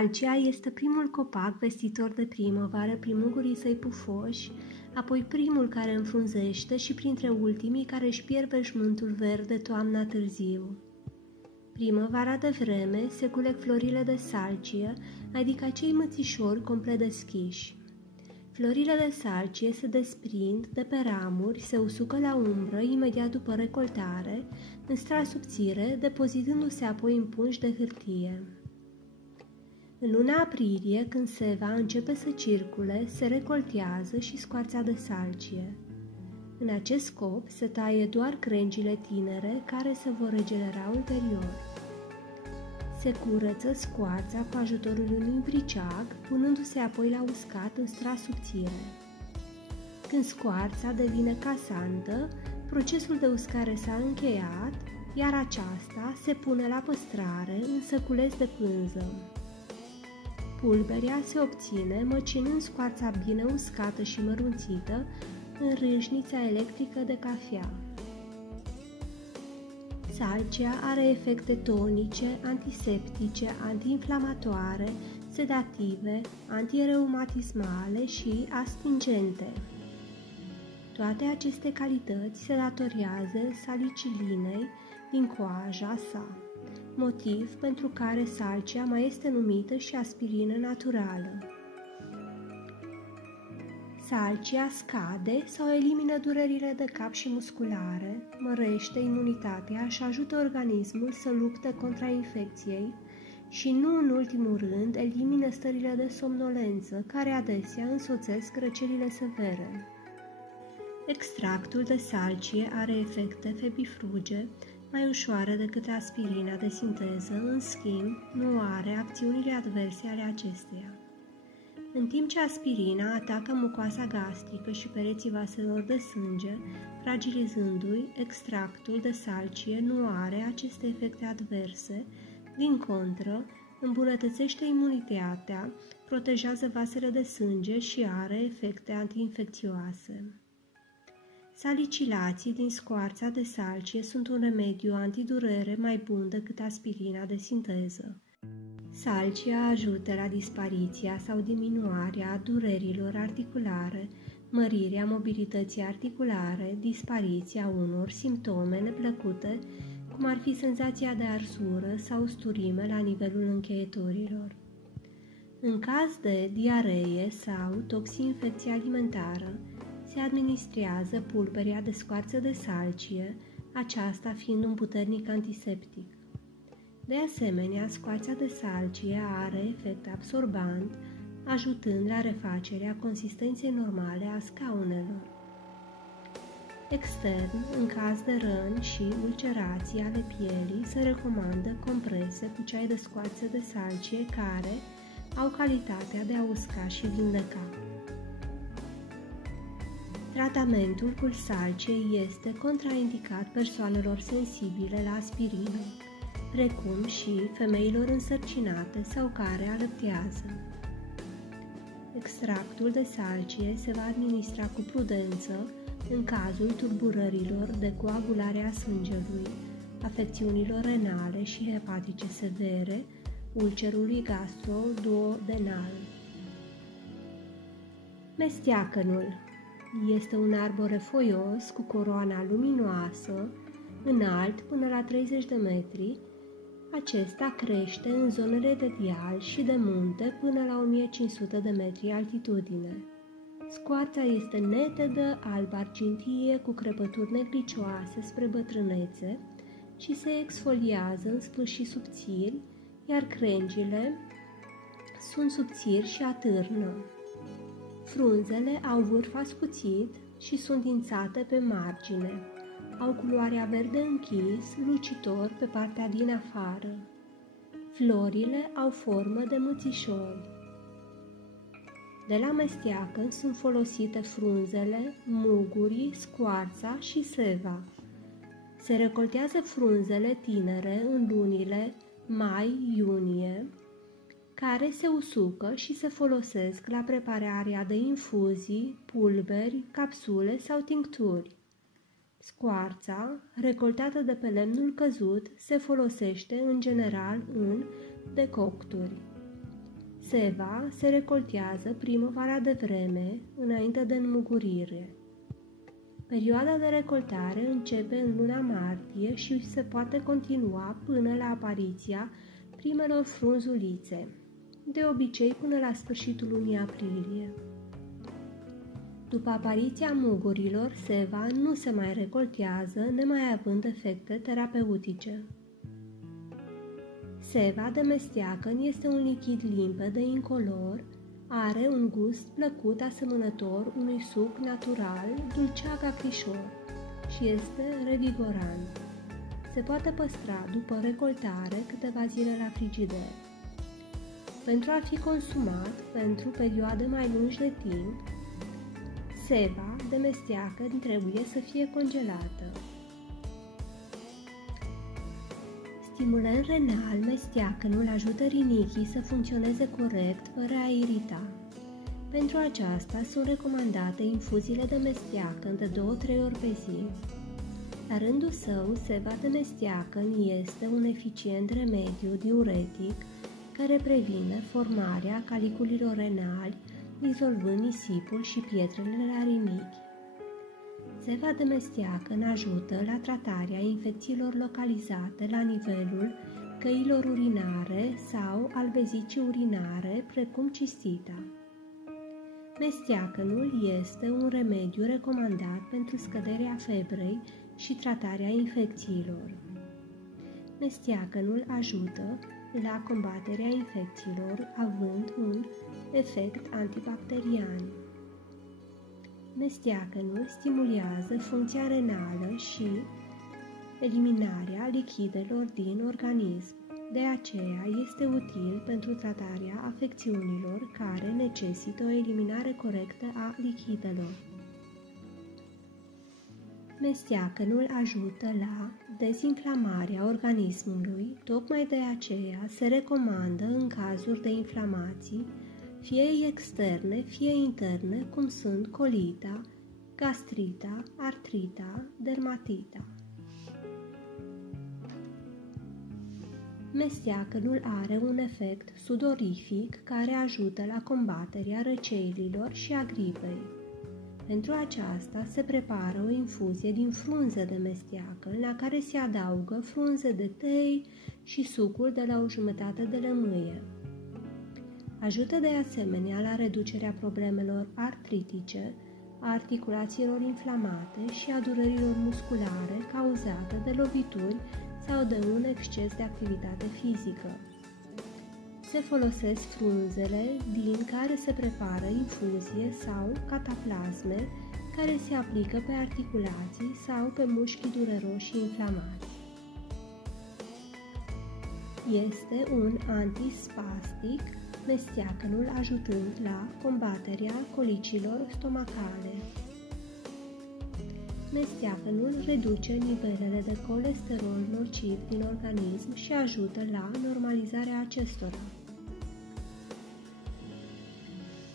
Salcia este primul copac vestitor de primăvară prin mugurii săi pufoși, apoi primul care înfrunzește și printre ultimii care își pierd veșmântul verde toamna târziu. Primăvara de vreme se culeg florile de salcie, adică acei mățișori complet deschiși. Florile de salcie se desprind de pe ramuri, se usucă la umbră imediat după recoltare, în strat subțire, depozitându-se apoi în pungi de hârtie. În luna aprilie, când seva începe să circule, se recoltează și scoarța de salcie. În acest scop se taie doar crengile tinere care se vor regenera ulterior. Se curăță scoarța cu ajutorul unui briceag, punându-se apoi la uscat în strat subțire. Când scoarța devine casantă, procesul de uscare s-a încheiat, iar aceasta se pune la păstrare în săculeț de pânză. Pulberea se obține măcinând scoarța bine uscată și mărunțită în râșnița electrică de cafea. Salcia are efecte tonice, antiseptice, antiinflamatoare, sedative, antireumatismale și astingente. Toate aceste calități se datorează salicilinei din coaja sa, motiv pentru care salcia mai este numită și aspirină naturală. Salcia scade sau elimină durerile de cap și musculare, mărește imunitatea și ajută organismul să lupte contra infecției și, nu în ultimul rând, elimină stările de somnolență, care adesea însoțesc răcelile severe. Extractul de salcie are efecte febifruge mai ușoare decât aspirina de sinteză, în schimb, nu are acțiunile adverse ale acesteia. În timp ce aspirina atacă mucoasa gastrică și pereții vaselor de sânge, fragilizându-i, extractul de salcie nu are aceste efecte adverse, din contră, îmbunătățește imunitatea, protejează vasele de sânge și are efecte antiinfecțioase. Salicilații din scoarța de salcie sunt un remediu antidurere mai bun decât aspirina de sinteză. Salcia ajută la dispariția sau diminuarea durerilor articulare, mărirea mobilității articulare, dispariția unor simptome neplăcute, cum ar fi senzația de arsură sau sturime la nivelul încheietorilor. În caz de diaree sau toxinfecție alimentară, se administrează pulberea de scoarță de salcie, aceasta fiind un puternic antiseptic. De asemenea, scoarța de salcie are efect absorbant, ajutând la refacerea consistenței normale a scaunelor. Extern, în caz de răni și ulcerații ale pielii, se recomandă comprese cu ceai de scoarță de salcie care au calitatea de a usca și vindeca. Tratamentul cu salcie este contraindicat persoanelor sensibile la aspirină, precum și femeilor însărcinate sau care alăptează. Extractul de salcie se va administra cu prudență în cazul tulburărilor de coagulare a sângelui, afecțiunilor renale și hepatice severe, ulcerului gastroduodenal. Mesteacănul este un arbore foios cu coroana luminoasă, înalt până la 30 de metri. Acesta crește în zonele de deal și de munte până la 1500 de metri altitudine. Scoarța este netedă, alb-argintie, cu crepături negricioase spre bătrânețe și se exfoliază în sfârșit subțiri, iar crengile sunt subțiri și atârnă. Frunzele au vârf ascuțit și sunt dințate pe margine. Au culoarea verde închis, lucitor pe partea din afară. Florile au formă de mățișori. De la mesteacă sunt folosite frunzele, mugurii, scoarța și seva. Se recoltează frunzele tinere în lunile mai-iunie, care se usucă și se folosesc la prepararea de infuzii, pulberi, capsule sau tincturi. Scoarța, recoltată de pe lemnul căzut, se folosește în general în decocturi. Seva se recoltează primăvara de vreme, înainte de înmugurire. Perioada de recoltare începe în luna martie și se poate continua până la apariția primelor frunzulițe, de obicei până la sfârșitul lunii aprilie. După apariția mugurilor, seva nu se mai recoltează, nemai având efecte terapeutice. Seva de mesteacăn este un lichid limpede, incolor, are un gust plăcut asemănător unui suc natural, dulceac acrișor și este revigorant. Se poate păstra după recoltare câteva zile la frigider. Pentru a fi consumat pentru perioade mai lungi de timp, seva de mesteacăn trebuie să fie congelată. Stimulant renal, mesteacănul ajută rinichii să funcționeze corect fără a irita. Pentru aceasta sunt recomandate infuziile de mesteacăn de 2-3 ori pe zi. La rândul său, seva de mesteacăn este un eficient remediu diuretic care previne formarea caliculilor renali, dizolvând nisipul și pietrele la rinichi. Seva de mesteacăn ajută la tratarea infecțiilor localizate la nivelul căilor urinare sau al vezicii urinare, precum cistita. Mesteacănul este un remediu recomandat pentru scăderea febrei și tratarea infecțiilor. Mesteacănul ajută la combaterea infecțiilor, având un efect antibacterian. Mesteacănul stimulează funcția renală și eliminarea lichidelor din organism. De aceea este util pentru tratarea afecțiunilor care necesită o eliminare corectă a lichidelor. Mesteacănul ajută la dezinflamarea organismului, tocmai de aceea se recomandă în cazuri de inflamații, fie externe, fie interne, cum sunt colita, gastrita, artrita, dermatita. Mesteacănul are un efect sudorific care ajută la combaterea răceililor și a gripei. Pentru aceasta se prepară o infuzie din frunze de mesteacăn la care se adaugă frunze de tei și sucul de la o jumătate de lămâie. Ajută de asemenea la reducerea problemelor artritice, a articulațiilor inflamate și a durerilor musculare cauzate de lovituri sau de un exces de activitate fizică. Se folosesc frunzele din care se prepară infuzie sau cataplasme care se aplică pe articulații sau pe mușchii dureroși și inflamați. Este un antispastic, mesteacănul ajutând la combaterea colicilor stomacale. Mesteacănul reduce nivelele de colesterol nociv din organism și ajută la normalizarea acestora.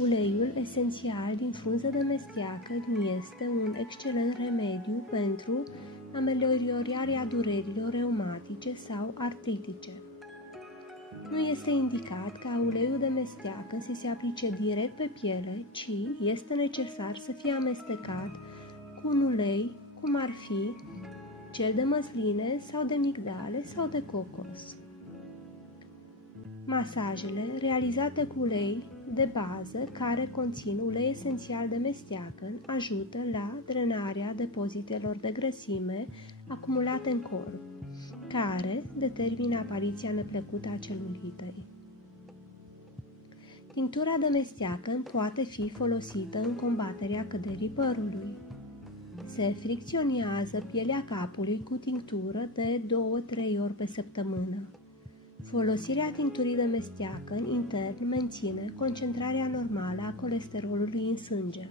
Uleiul esențial din frunze de mesteacăn este un excelent remediu pentru ameliorarea durerilor reumatice sau artritice. Nu este indicat ca uleiul de mesteacăn să se aplice direct pe piele, ci este necesar să fie amestecat cu un ulei, cum ar fi cel de măsline sau de migdale sau de cocos. Masajele realizate cu ulei de bază care conțin ulei esențial de mesteacăn ajută la drenarea depozitelor de grăsime acumulate în corp, care determină apariția neplăcută a celulitei. Tinctura de mesteacăn poate fi folosită în combaterea căderii părului. Se fricționează pielea capului cu tinctură de 2-3 ori pe săptămână. Folosirea tincturii de mesteacăn intern menține concentrarea normală a colesterolului în sânge.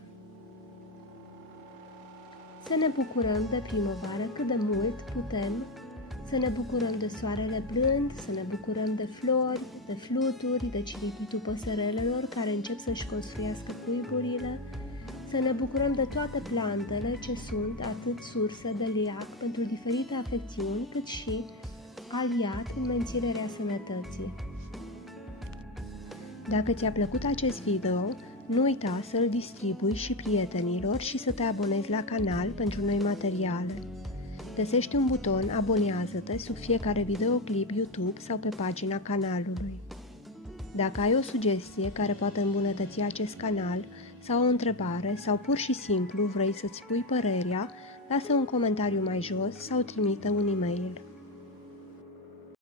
Să ne bucurăm de primăvară cât de mult putem, să ne bucurăm de soarele blând, să ne bucurăm de flori, de fluturi, de cirititul păsărelelor care încep să-și construiască cuiburile, să ne bucurăm de toate plantele ce sunt atât surse de liac pentru diferite afecțiuni, cât și aliat în menținerea sănătății. Dacă ți-a plăcut acest video, nu uita să-l distribui și prietenilor și să te abonezi la canal pentru noi materiale. Găsești un buton Abonează-te sub fiecare videoclip YouTube sau pe pagina canalului. Dacă ai o sugestie care poate îmbunătăți acest canal sau o întrebare sau pur și simplu vrei să-ți spui părerea, lasă un comentariu mai jos sau trimite un e-mail.